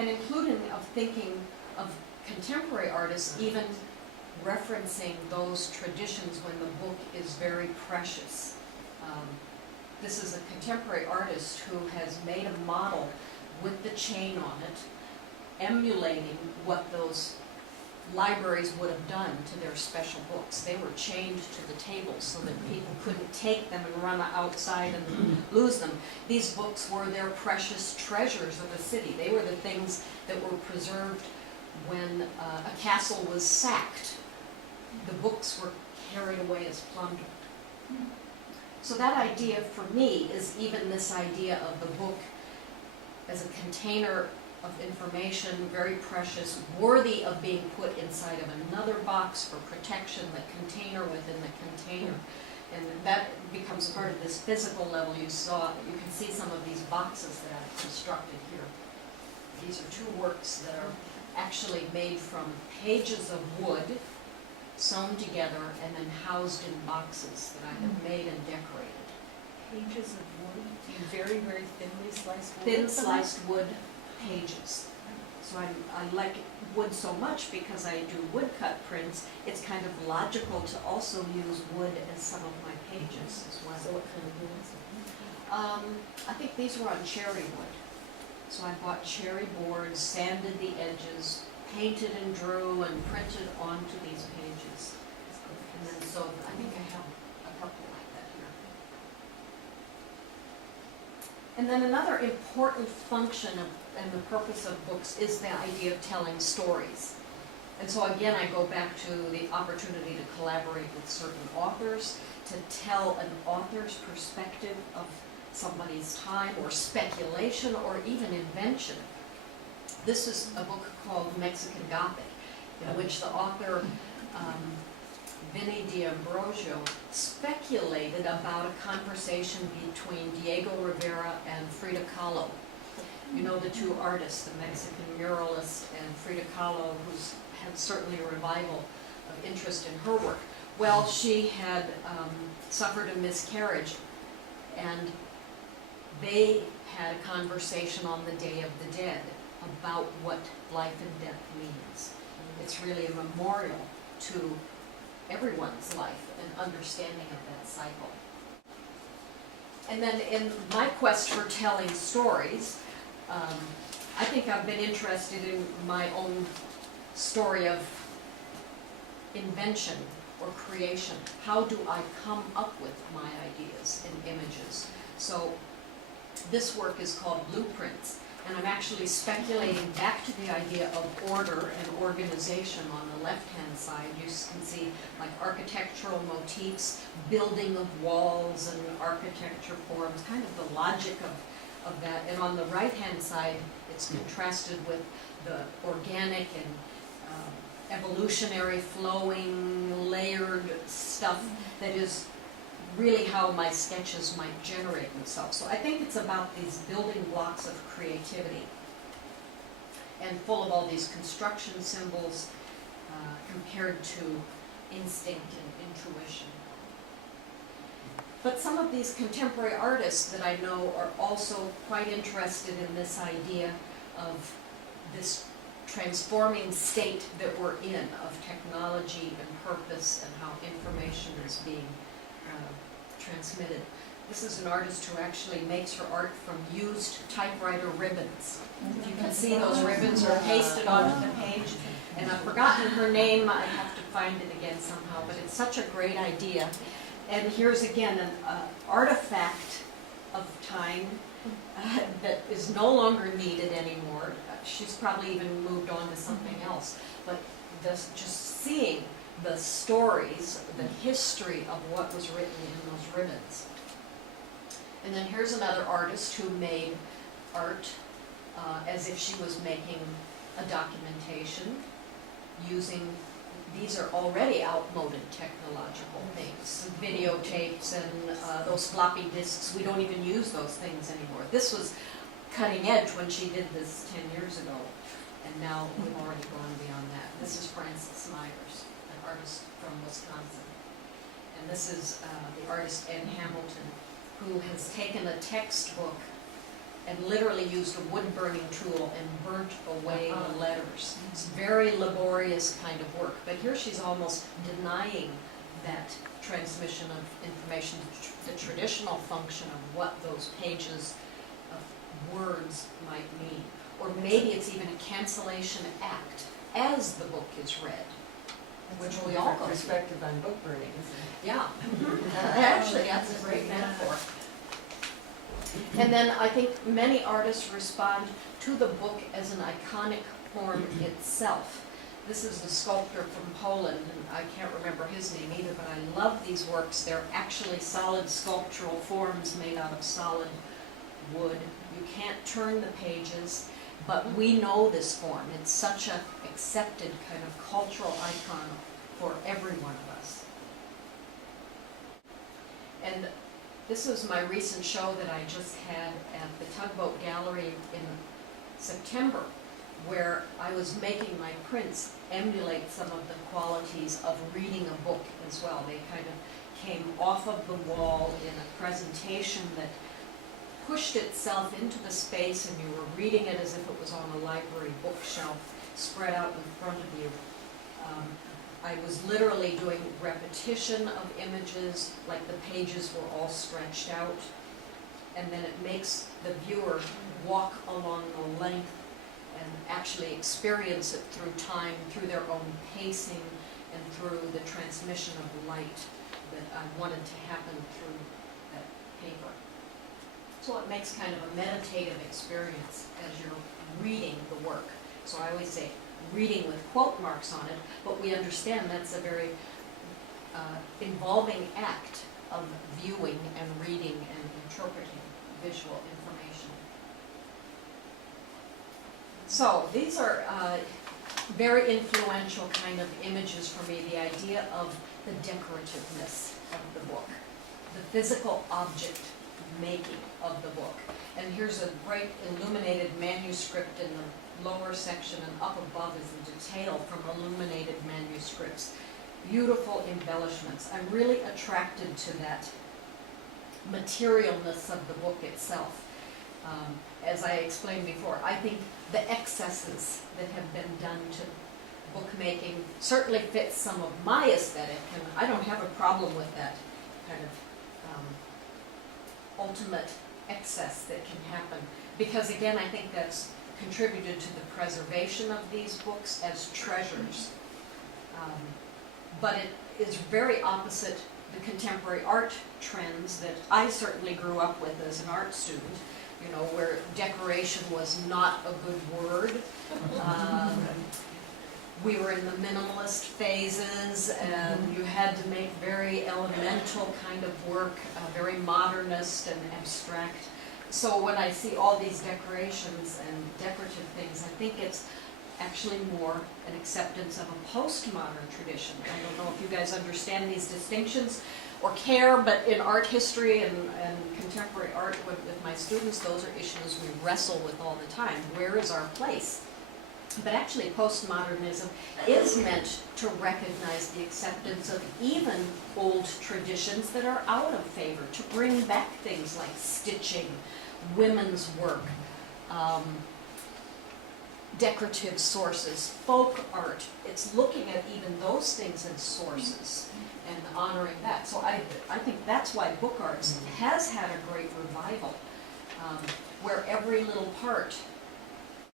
and including of thinking of contemporary artists even referencing those traditions when the book is very precious. This is a contemporary artist who has made a model with the chain on it, emulating what those libraries would have done to their special books. They were chained to the tables so that people couldn't take them and run outside and lose them. These books were their precious treasures of the city. They were the things that were preserved when a castle was sacked. The books were carried away as plunder. So that idea for me is even this idea of the book as a container of information, very precious, worthy of being put inside of another box for protection, the container within the container. And that becomes part of this physical level. You can see some of these boxes that I've constructed here. These are two works that are actually made from pages of wood sewn together and then housed in boxes that I have made and decorated. Pages of wood, very, very thinly sliced wood. Thin sliced wood pages. So I like wood so much because I do woodcut prints. It's kind of logical to also use wood as some of my pages as well. So what kind of wood is it? I think these were on cherry wood. So I bought cherry boards, sanded the edges, painted and drew and printed onto these pages. And then so I think I have a couple like that here. And then another important function and the purpose of books is the idea of telling stories. And so again, I go back to the opportunity to collaborate with certain authors, to tell an author's perspective of somebody's time or speculation or even invention. This is a book called Mexican Gothic, in which the author, Vinny D'Ambrosio, speculated about a conversation between Diego Rivera and Frida Kahlo. You know the two artists, the Mexican muralist and Frida Kahlo, who's had certainly a revival of interest in her work. Well, she had suffered a miscarriage, and they had a conversation on the Day of the Dead about what life and death means. It's really a memorial to everyone's life and understanding of that cycle. And then in my quest for telling stories, I think I've been interested in my own story of invention or creation. How do I come up with my ideas and images? So this work is called Blueprints, and I'm actually speculating back to the idea of order and organization on the left-hand side. You can see like architectural motifs, building of walls and architecture forms, kind of the logic of that. And on the right-hand side, it's contrasted with the organic and evolutionary, flowing, layered stuff that is really how my sketches might generate themselves. So I think it's about these building blocks of creativity and full of all these construction symbols compared to instinct and intuition. But some of these contemporary artists that I know are also quite interested in this idea of this transforming state that we're in of technology and purpose and how information is being transmitted. This is an artist who actually makes her art from used typewriter ribbons. If you can see, those ribbons are pasted onto the page, and I've forgotten her name. I have to find it again somehow, but it's such a great idea. And here's again an artifact of time that is no longer needed anymore. She's probably even moved on to something else, but just seeing the stories, the history of what was written in those ribbons. And then here's another artist who made art as if she was making a documentation using, these are already outmoded technological things, videotapes and those floppy disks. We don't even use those things anymore. This was cutting edge when she did this 10 years ago, and now we've already gone beyond that. This is Frances Myers, an artist from Wisconsin. And this is the artist Ed Hamilton, who has taken a textbook and literally used a wood-burning tool and burnt away the letters. It's very laborious kind of work, but here she's almost denying that transmission of information, the traditional function of what those pages of words might mean. Or maybe it's even a cancellation act as the book is read. Which we all go through. Perspective on book burning, isn't it? Yeah. Actually, that's a great metaphor. And then I think many artists respond to the book as an iconic form itself. This is a sculptor from Poland, and I can't remember his name either, but I love these works. They're actually solid sculptural forms made out of solid wood. You can't turn the pages, but we know this form. It's such an accepted kind of cultural icon for every one of us. And this was my recent show that I just had at the Tugboat Gallery in September, where I was making my prints emulate some of the qualities of reading a book as well. They kind of came off of the wall in a presentation that pushed itself into the space, and you were reading it as if it was on a library bookshelf spread out in front of you. I was literally doing repetition of images, like the pages were all stretched out, and then it makes the viewer walk along the length and actually experience it through time, through their own pacing, and through the transmission of light that I wanted to happen through that paper. So it makes kind of a meditative experience as you're reading the work. So I always say reading with quote marks on it, but we understand that's a very involving act of viewing and reading and interpreting visual information. So these are very influential kind of images for me, the idea of the decorativeness of the book, the physical object making of the book. And here's a great illuminated manuscript in the lower section, and up above is the detail from illuminated manuscripts. Beautiful embellishments. I'm really attracted to that materialness of the book itself. As I explained before, I think the excesses that have been done to bookmaking certainly fits some of my aesthetic, and I don't have a problem with that kind of ultimate excess that can happen, because again, I think that's contributed to the preservation of these books as treasures. But it is very opposite the contemporary art trends that I certainly grew up with as an art student, you know, where decoration was not a good word. We were in the minimalist phases, and you had to make very elemental kind of work, very modernist and abstract. So when I see all these decorations and decorative things, I think it's actually more an acceptance of a postmodern tradition. I don't know if you guys understand these distinctions or care, but in art history and contemporary art with my students, those are issues we wrestle with all the time. Where is our place? But actually postmodernism is meant to recognize the acceptance of even old traditions that are out of favor, to bring back things like stitching, women's work, decorative sources, folk art. It's looking at even those things as sources and honoring that. So I think that's why book arts has had a great revival, where every little part